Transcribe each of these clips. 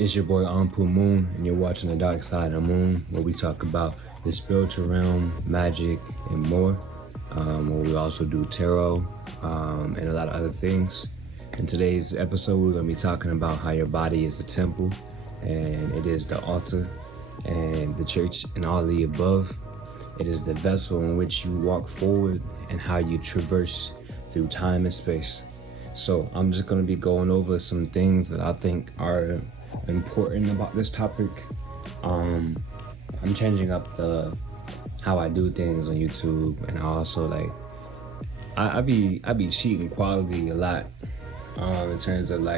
It's your boy Anpu Moon, and you're watching The Dark Side of the Moon, where we talk about the spiritual realm, magic, and more. Where we also do tarot and a lot of other things. In today's episode, we're going to be talking about how your body is the temple, and it is the altar, and the church, and all the above. It is the vessel in which you walk forward and how you traverse through time and space. So I'm just going to be going over some things that I think are important about this topic. I'm changing up how I do things on YouTube, and I also I be cheating quality a lot in terms of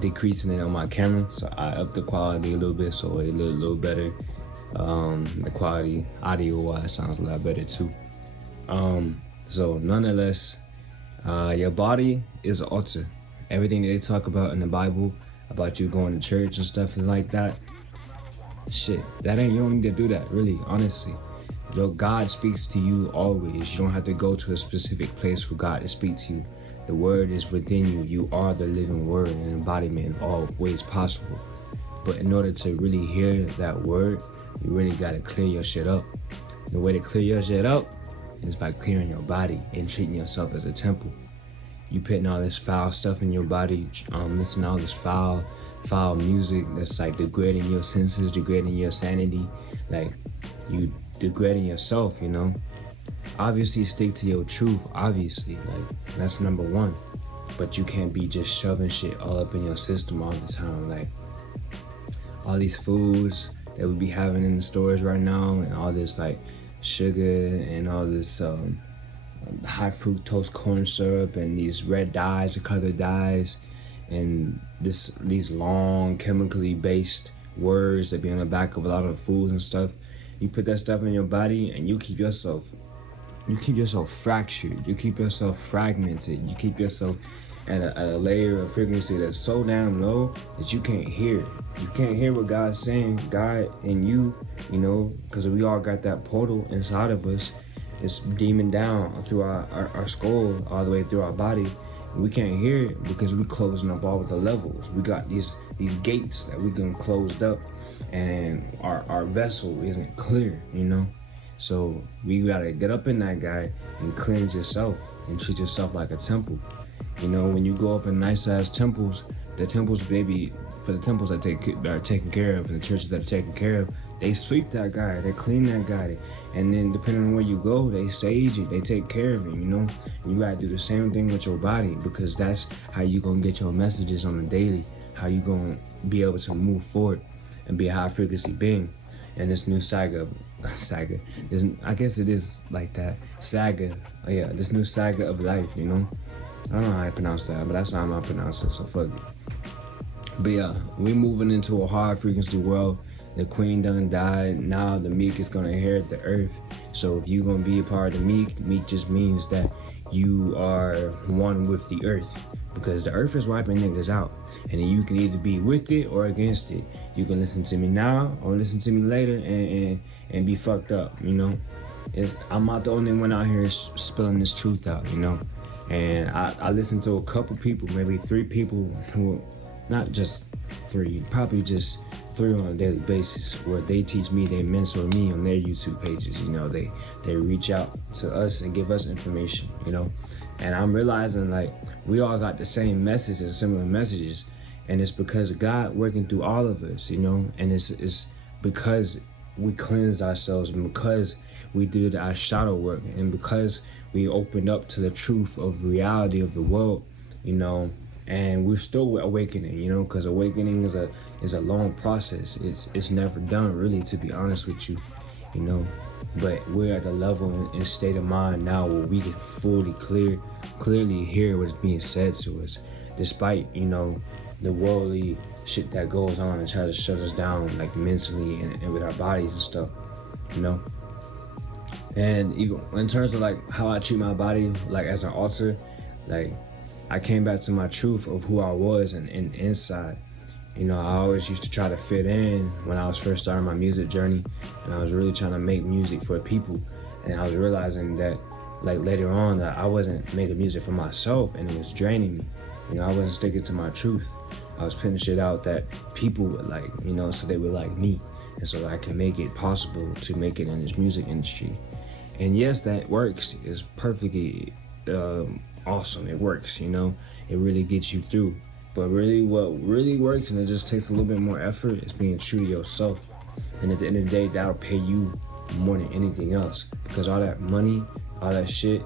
decreasing it on my camera. So I up the quality a little bit so it look a little better. The quality audio wise sounds a lot better too. So nonetheless, your body is an altar. Everything that they talk about in the Bible about you going to church and stuff is like that. Shit, you don't need to do that, really, honestly. Your God speaks to you always. You don't have to go to a specific place for God to speak to you. The word is within you. You are the living word and embodiment in all ways possible. But in order to really hear that word, you really gotta clear your shit up. The way to clear your shit up is by clearing your body and treating yourself as a temple. You putting all this foul stuff in your body, listening to all this foul music that's degrading your senses, degrading your sanity, you degrading yourself, you know. Obviously stick to your truth, obviously, that's number one. But you can't be just shoving shit all up in your system all the time, all these foods that we be having in the stores right now, and all this sugar and all this high fructose corn syrup and these red dyes, the color dyes, and these long chemically based words that be on the back of a lot of foods and stuff. You put that stuff in your body and you keep yourself fractured, you keep yourself fragmented, you keep yourself at a layer of frequency that's so damn low that you can't hear. You can't hear what God's saying, God and you know, because we all got that portal inside of us. It's beaming down through our skull all the way through our body. And we can't hear it because we closing up all of the levels. We got these gates that we can closed up, and our vessel isn't clear, you know. So we gotta get up in that guy and cleanse yourself and treat yourself like a temple. You know, when you go up in nice ass temples, the temples, baby, for the temples that are taken care of and the churches that are taken care of, they sweep that guy, they clean that guy, and then depending on where you go, they sage it, they take care of it, you know. And you gotta do the same thing with your body, because that's how you gonna get your messages on the daily, how you gonna be able to move forward and be a high frequency being. And this new saga, I guess it is like that, saga, this new saga of life, you know. I don't know how to pronounce that, but that's how I'm gonna pronounce it, so fuck it. But yeah, we're moving into a high frequency world. The queen done died. Now the meek is gonna inherit the earth. So if you're gonna be a part of the meek just means that you are one with the earth, because the earth is wiping niggas out, and you can either be with it or against it. You can listen to me now or listen to me later and be fucked up, you know. I'm not the only one out here spilling this truth out, you know. And I listen to a couple people, maybe 3 people, who, not just 3, probably just 3 on a daily basis, where they teach me, they mentor me on their YouTube pages, you know. They reach out to us and give us information, you know. And I'm realizing we all got the same message and similar messages, and it's because of God working through all of us, you know. And it's because we cleansed ourselves, and because we did our shadow work, and because we opened up to the truth of reality of the world, you know. And we're still awakening, you know, because awakening is a long process. It's never done, really, to be honest with you, you know. But we're at the level and state of mind now where we can clearly hear what's being said to us, despite, you know, the worldly shit that goes on and try to shut us down, mentally and with our bodies and stuff, you know. And even in terms of how I treat my body, as an altar, I came back to my truth of who I was and inside. You know, I always used to try to fit in when I was first starting my music journey, and I was really trying to make music for people. And I was realizing that later on that I wasn't making music for myself, and it was draining me. You know, I wasn't sticking to my truth. I was putting shit out that people would like, you know, so they would like me. And so I can make it possible to make it in this music industry. And yes, that works. It's perfectly awesome. It works, you know. It really gets you through. But really what really works, and it just takes a little bit more effort, is being true to yourself. And at the end of the day, that'll pay you more than anything else. Because all that money, all that shit,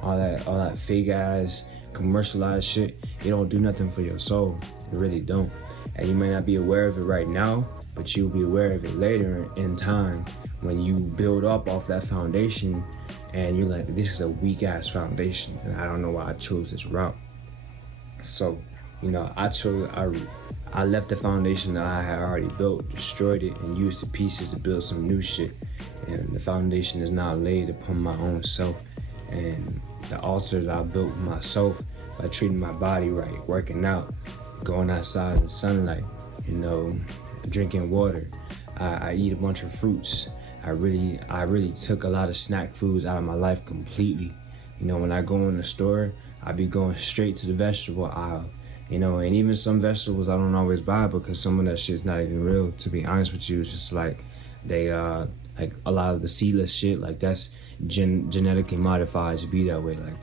all that fake ass commercialized shit, it don't do nothing for your soul. It really don't. And you may not be aware of it right now, but you'll be aware of it later in time when you build up off that foundation and you're like, this is a weak ass foundation and I don't know why I chose this route. So, you know, I left the foundation that I had already built, destroyed it, and used the pieces to build some new shit. And the foundation is now laid upon my own self. And the altar that I built myself by treating my body right, working out, going outside in the sunlight, you know, drinking water. I eat a bunch of fruits. I really took a lot of snack foods out of my life completely. You know, when I go in the store, I be going straight to the vegetable aisle. You know, and even some vegetables I don't always buy because some of that shit's not even real, to be honest with you. It's just like they like a lot of the seedless shit, like that's genetically modified to be that way. Like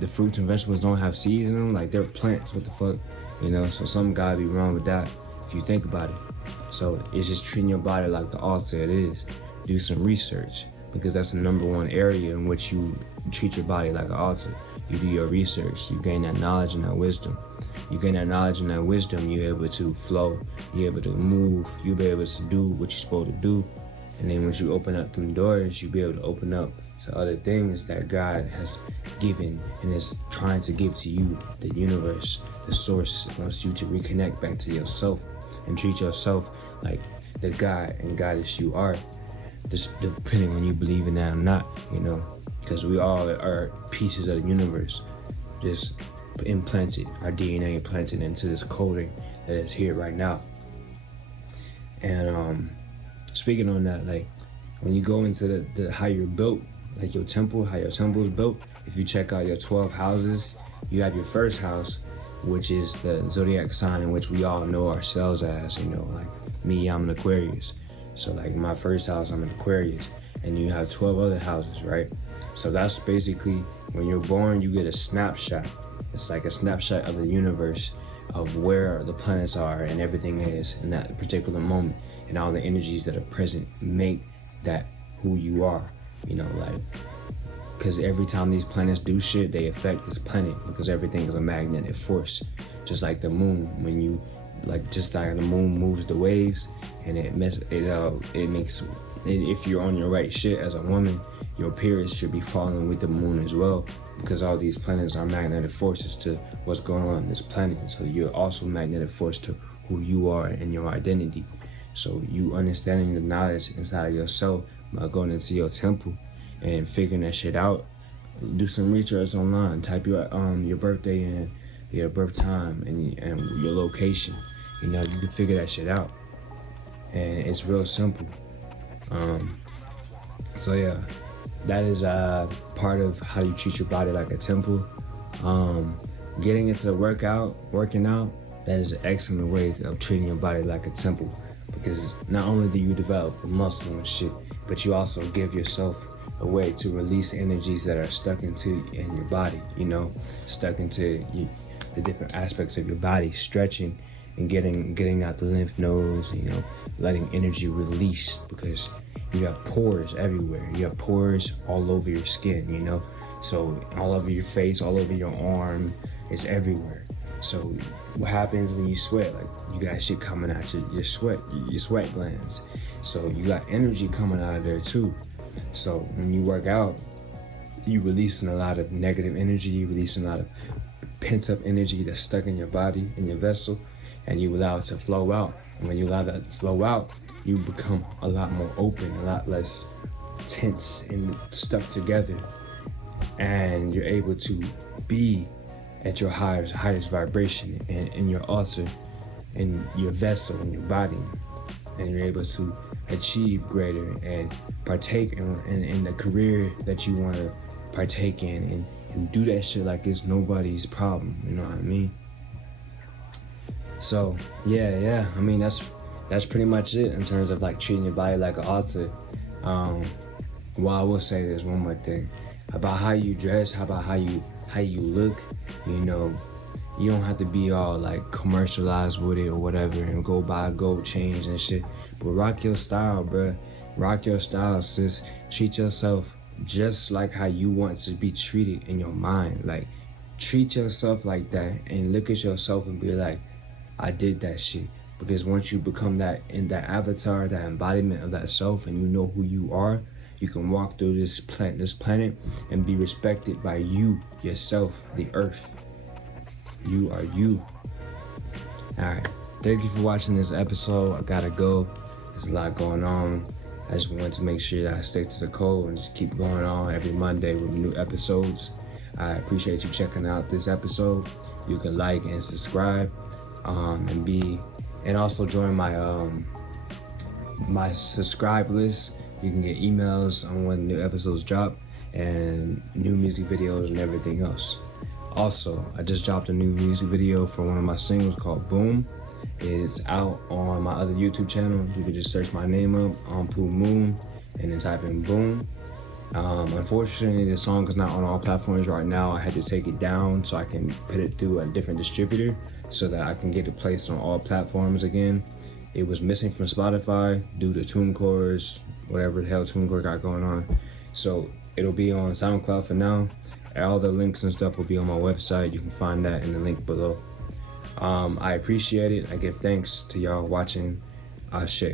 the fruits and vegetables don't have seeds in them, like they're plants. What the fuck, you know? So something gotta be wrong with that if you think about it. So it's just treating your body like the altar it is. Do some research, because that's the number one area in which you treat your body like an altar. You do your research, you gain that knowledge and that wisdom. You gain that knowledge and that wisdom, you're able to flow, you're able to move, you'll be able to do what you're supposed to do. And then once you open up them doors, you'll be able to open up to other things that God has given and is trying to give to you. The universe, the source, wants you to reconnect back to yourself and treat yourself like the God and goddess you are. Just depending on you believe in that or not, you know, because we all are pieces of the universe, just implanted, our DNA implanted into this coding that is here right now. And speaking on that, like when you go into the how you're built, like your temple, how your temple is built, if you check out your 12 houses, you have your first house, which is the zodiac sign in which we all know ourselves as, you know, like me, I'm an Aquarius. So like my first house, I'm an Aquarius, and you have 12 other houses, right? So that's basically when you're born, you get a snapshot. It's like a snapshot of the universe, of where the planets are and everything is in that particular moment, and all the energies that are present make that who you are, you know, like, because every time these planets do shit, they affect this planet, because everything is a magnetic force. Just like the moon, when you, like, just like the moon moves the waves, and it makes, if you're on your right shit as a woman, your periods should be falling with the moon as well, because all these planets are magnetic forces to what's going on in this planet. So you're also magnetic force to who you are and your identity. So you understanding the knowledge inside of yourself by going into your temple and figuring that shit out. Do some research online. Type your birthday and your birth time and your location. You know, you can figure that shit out, and it's real simple. So yeah, that is part of how you treat your body like a temple. Getting into working out, that is an excellent way of treating your body like a temple, because not only do you develop the muscle and shit, but you also give yourself a way to release energies that are stuck in your body, you know, stuck into the different aspects of your body, stretching and getting out the lymph nodes, you know, letting energy release, because you have pores everywhere. You have pores all over your skin, you know, so all over your face, all over your arm, it's everywhere. So what happens when you sweat? Like, you got shit coming out your sweat glands. So you got energy coming out of there too. So when you work out, you releasing a lot of negative energy, you releasing a lot of pent up energy that's stuck in your body, in your vessel, and you allow it to flow out. And when you allow that to flow out, you become a lot more open, a lot less tense and stuck together. And you're able to be at your highest vibration in your altar, in your vessel, in your body. And you're able to achieve greater and partake in the career that you want to partake in, and do that shit like it's nobody's problem, you know what I mean? So yeah. I mean, that's pretty much it in terms of like treating your body like an altar. Well, I will say there's one more thing about how you dress, how about how you look. You know, you don't have to be all like commercialized with it or whatever and go buy gold chains and shit. But rock your style, bruh. Rock your style, sis. Treat yourself just like how you want to be treated in your mind. Like, treat yourself like that and look at yourself and be like, I did that shit. Because once you become that in that avatar, that embodiment of that self, and you know who you are, you can walk through this planet and be respected by you, yourself, the earth. You are you. Alright. Thank you for watching this episode. I gotta go. There's a lot going on. I just wanted to make sure that I stick to the code and just keep going on every Monday with new episodes. I appreciate you checking out this episode. You can like and subscribe, and also join my subscribe list. You can get emails on when new episodes drop and new music videos and everything else. Also, I just dropped a new music video for one of my singles called Boom. It's out on my other YouTube channel. You can just search my name up, Anpu Moon, and then type in Boom. Unfortunately, the song is not on all platforms right now. I had to take it down so I can put it through a different distributor so that I can get it placed on all platforms again. It was missing from Spotify due to TuneCore's, whatever the hell TuneCore got going on. So it'll be on SoundCloud for now. All the links and stuff will be on my website. You can find that in the link below. I appreciate it. I give thanks to y'all watching. Ashe.